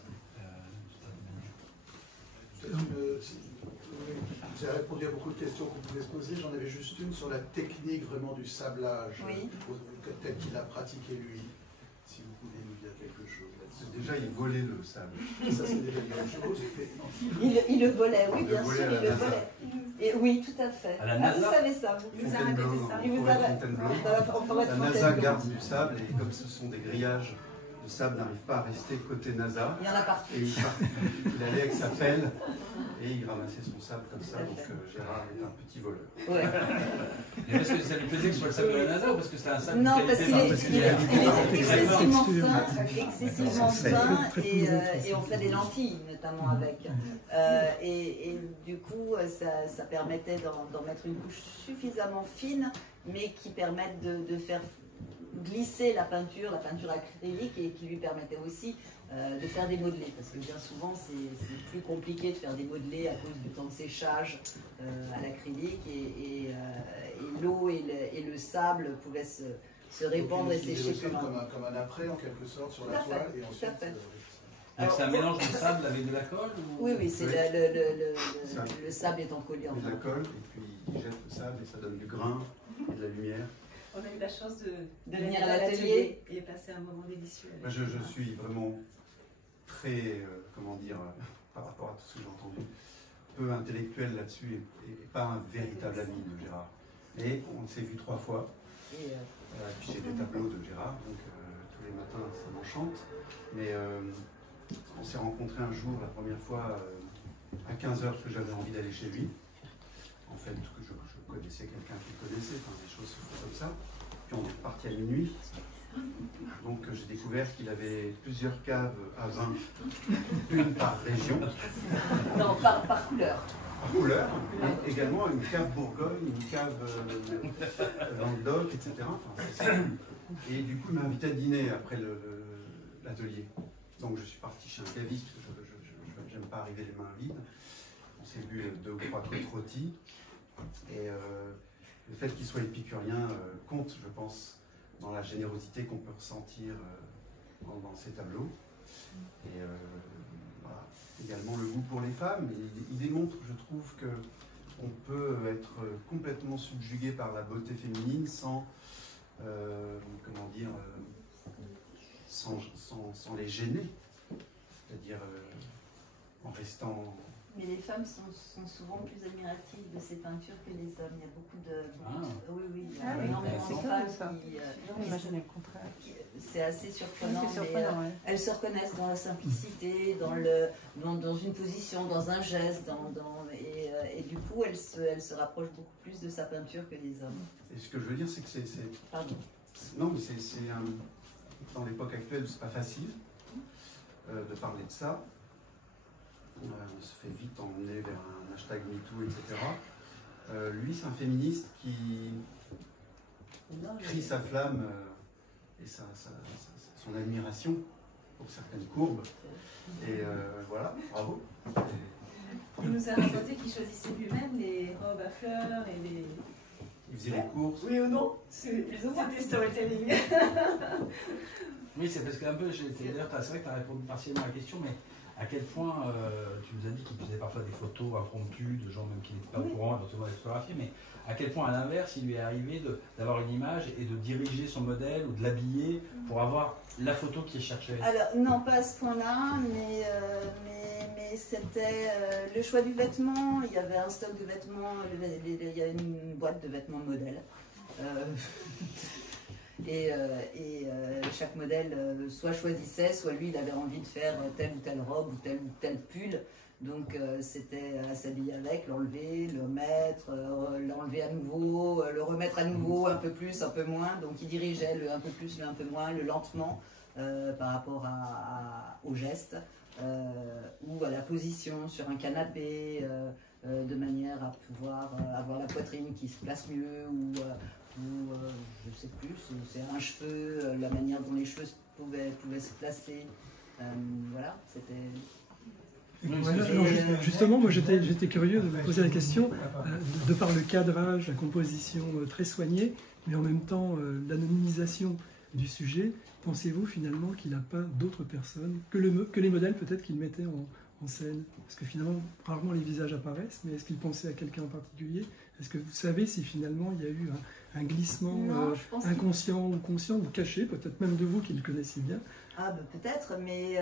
Vous avez répondu à beaucoup de questions qu'on pouvait se poser. J'en avais juste une sur la technique vraiment du sablage, tel qu'il a pratiqué lui. Si vous pouvez nous dire quelque chose là-dessus. Déjà, il volait le sable. Ça, c'est déjà une chose. Il le volait, oui, bien sûr, il le volait. Et, oui, tout à fait. À la NASA, vous savez ça, vous avez répété ça. Il vous a La NASA garde du sable et comme ce sont des grillages, le sable n'arrive pas à rester côté NASA. Il y en a partout. Et il allait avec sa pelle et il ramassait son sable comme ça. Donc Gérard est un petit voleur. Ouais. Mais parce que ça lui plaisait que ce soit le sable de la NASA ou parce que c'est un sable Non, parce qu'il est excessivement excessivement fin et on fait des lentilles notamment avec. Et du coup, ça permettait d'en mettre une couche suffisamment fine, mais qui permette de faire glisser la peinture acrylique et qui lui permettait aussi de faire des modelés, parce que bien souvent c'est plus compliqué de faire des modelés à cause du temps de séchage à l'acrylique et l'eau et le sable pouvaient se répandre et sécher comme un après en quelque sorte sur la toile et ensuite. Donc c'est un mélange de sable avec de la colle ou... Oui, c'est le sable étant collé en fait. De la colle et puis il jette le sable et ça donne du grain et de la lumière. On a eu la chance de venir à l'atelier et passer un moment délicieux. Je suis vraiment très, par rapport à tout ce que j'ai entendu, peu intellectuel là-dessus et pas un véritable ami de Gérard. Et on s'est vu 3 fois. Puis j'ai des tableaux de Gérard, donc tous les matins ça m'enchante. Mais on s'est rencontrés un jour, la première fois, à 15h, parce que j'avais envie d'aller chez lui. En fait, je connaissais quelqu'un qui le connaissait, des choses se font comme ça. Puis on est reparti à minuit. Donc j'ai découvert qu'il avait plusieurs caves à vin, une par région. Non, par couleur. Par couleur, mais également une cave Bourgogne, une cave Languedoc, etc. Et du coup, il m'a invité à dîner après l'atelier. Donc je suis parti chez un caviste, parce que je n'aime pas arriver les mains vides. On s'est bu 2 ou 3 côtes rôties. Et le fait qu'il soit épicurien compte, je pense, dans la générosité qu'on peut ressentir dans ces tableaux. Et voilà. Également le goût pour les femmes. Il démontre, je trouve, qu'on peut être complètement subjugué par la beauté féminine sans, sans les gêner. C'est-à-dire en restant... Mais les femmes sont souvent plus admiratives de ces peintures que les hommes. Il y a beaucoup de... Oui, il y a énormément de femmes qui... C'est assez surprenant, mais elles se reconnaissent dans la simplicité, dans une position, dans un geste, et du coup, elles se rapprochent beaucoup plus de sa peinture que les hommes. Et ce que je veux dire, c'est que c'est... Pardon. Non, mais c'est dans l'époque actuelle, c'est pas facile de parler de ça. On se fait vite emmener vers un hashtag MeToo, etc. Lui, c'est un féministe qui crie sa flamme et son admiration pour certaines courbes. Et voilà, bravo. Il nous a raconté qu'il choisissait lui-même les robes à fleurs et les... Il faisait les courses. Oui ou non? C'était storytelling. Oui, c'est parce qu'un peu, d'ailleurs, c'est vrai que tu as répondu partiellement à la question, mais à quel point, tu nous as dit qu'il faisait parfois des photos impromptues de gens même qui n'étaient pas au courant, éventuellement des photographies, mais à quel point, à l'inverse, il lui est arrivé d'avoir une image et de diriger son modèle ou de l'habiller pour avoir la photo qu'il cherchait? Alors, non, pas à ce point-là, mais c'était le choix du vêtement. Il y avait un stock de vêtements, il y avait une boîte de vêtements modèles. Et chaque modèle soit choisissait, soit lui il avait envie de faire telle ou telle robe ou tel pull. Donc c'était à s'habiller avec, l'enlever, le mettre, l'enlever à nouveau, le remettre à nouveau, un peu plus, un peu moins. Donc il dirigeait le un peu plus, le un peu moins, le lentement par rapport au geste. ou à la position sur un canapé, de manière à pouvoir avoir la poitrine qui se place mieux, ou je sais plus, c'est un cheveu, la manière dont les cheveux pouvaient se placer. Voilà, c'était... Justement, moi j'étais curieux de me poser la question, de par le cadrage, la composition très soignée, mais en même temps l'anonymisation du sujet, pensez-vous finalement qu'il n'a pas d'autres personnes que les modèles peut-être qu'il mettait en scène? Parce que finalement, rarement les visages apparaissent, mais est-ce qu'il pensait à quelqu'un en particulier? Est-ce que vous savez si finalement il y a eu un glissement inconscient ou conscient, ou caché, peut-être même de vous qui le connaissiez bien? Ah ben peut-être, mais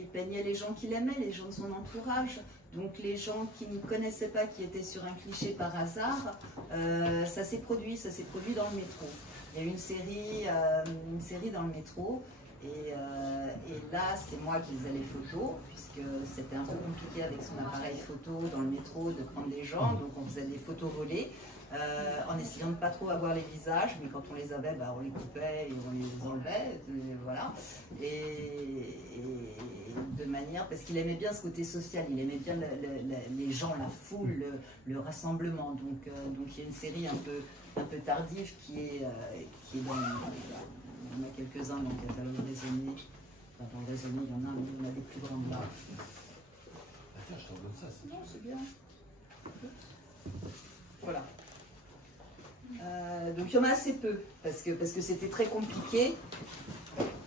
il peignait les gens qu'il aimait, les gens de son entourage. Donc les gens qui ne connaissaient pas, qui étaient sur un cliché par hasard, ça s'est produit dans le métro. Il y a eu une série dans le métro, et là c'est moi qui faisais les photos, puisque c'était un peu compliqué avec son appareil photo dans le métro de prendre les gens, donc on faisait des photos volées. En essayant de ne pas trop avoir les visages, mais quand on les avait, on les coupait et on les enlevait, voilà. Et de manière, parce qu'il aimait bien ce côté social, il aimait bien les gens, la foule, le rassemblement. Donc il y a une série un peu tardive qui est dans, il y en a quelques-uns dans le catalogue raisonné. Enfin, dans le raisonné, il y en a, mais il y en a des plus grandes là. Attends, je t'en donne ça. Non, c'est bien. Voilà. Donc il y en a assez peu, parce que c'était très compliqué,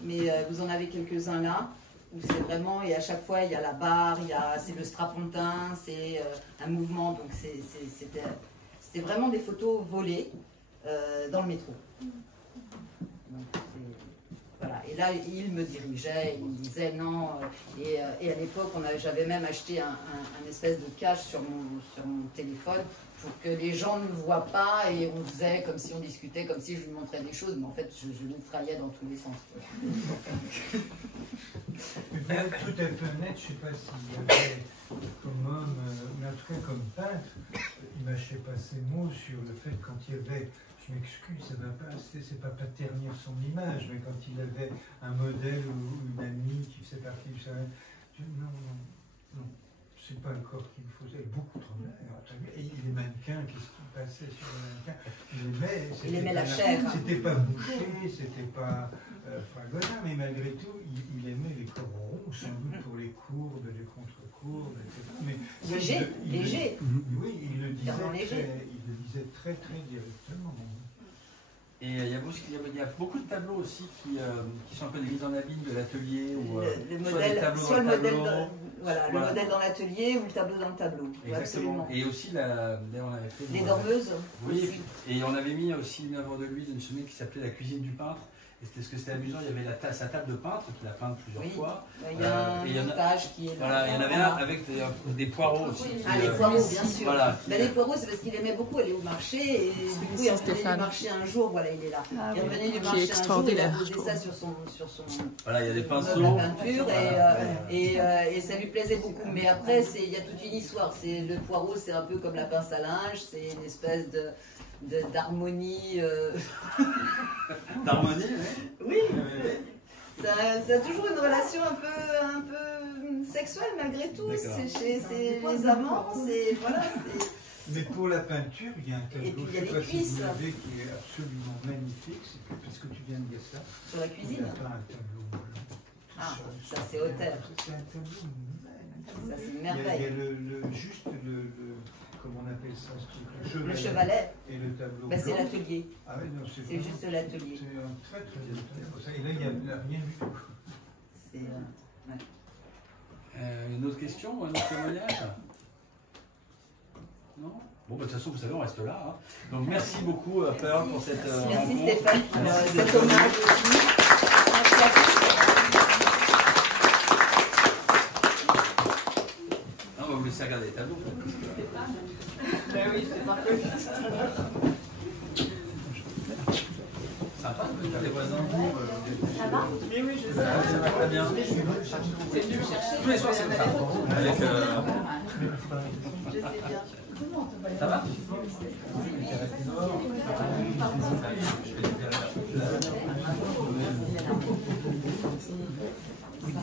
mais vous en avez quelques-uns là, où c'est vraiment, et à chaque fois il y a la barre, c'est le strapontin, c'est un mouvement, donc c'était vraiment des photos volées dans le métro. Donc, voilà. Et là il me dirigeait, il me disait non, et à l'époque j'avais même acheté un espèce de cache sur mon téléphone, pour que les gens ne me voient pas, et on faisait comme si on discutait, comme si je lui montrais des choses, mais en fait je mitraillais dans tous les sens. Mais pour être tout à fait honnête, je ne sais pas s'il y avait comme homme, mais en tout cas comme peintre, il m'a fait passer mot sur le fait quand il y avait, je m'excuse, c'est pas ternir son image, mais quand il avait un modèle ou une amie qui faisait partie du salon, non. C'est pas le corps qu'il me faisait, beaucoup trop bien. Et les mannequins, qu'est-ce qui passait sur les mannequins? Il aimait la chair. C'était pas bouché, c'était pas fragonard, mais malgré tout, il aimait les corps ronds, sans doute pour les courbes, les contre-courbes, etc. Mais léger. Oui, il le disait très, très directement. Et il y a beaucoup de tableaux aussi qui sont un peu des mises en abîme de l'atelier, ou le modèle dans l'atelier ou le tableau dans le tableau. Exactement. Absolument. Et aussi, d'ailleurs, on avait fait les dormeuses. Oui, et on avait mis aussi une œuvre de lui d'une semaine qui s'appelait La cuisine du peintre. Et c'était amusant, il y avait sa table de peintre qu'il a peinte plusieurs fois. Il y a un montage qui est là. Voilà, il y en avait un avec des poireaux aussi. Les poireaux, bien sûr. Voilà. Les poireaux, c'est parce qu'il aimait beaucoup aller au marché, et du coup, il revenait du marché un jour, voilà, il est là. Il revenait du marché un jour, il a posé ça sur son voilà, il y a des pinceaux. La peinture, et ça lui plaisait beaucoup. Mais après, il y a toute une histoire. Le poireau, c'est un peu comme la pince à linge, c'est une espèce d'harmonie. D'harmonie, oui. Ça a toujours une relation un peu sexuelle malgré tout. C'est les amants, voilà. Mais pour la peinture, il y a un tableau, je ne sais pas si vous l'avez, qui est absolument magnifique, parce que tu viens de dire ça. Sur la cuisine. Il n'y a pas un tableau. Ça c'est hauteur. C'est un tableau magnifique. Ça c'est une merveille. Il y a juste comment on appelle ça, ce truc, le chevalet. Et le tableau. C'est l'atelier. Ah oui, non, c'est juste l'atelier. C'est un très très beau tableau. Et là, il n'y a rien du tout. C'est. Une autre question, un autre témoignage? Non? Bon, de toute façon, vous savez, on reste là. Hein. Donc, merci beaucoup, Pearl, pour cette rencontre. Merci Stéphane pour cet hommage aussi. Merci à tous. On va vous laisser regarder les tableaux. Ben oui, c'est parfait. Sympa de venir les voisins. Ça va? Oui, oui, je sais. Ça va très bien. Tous les soirs, c'est comme ça. Avec, je sais bien. Ça va? Oui.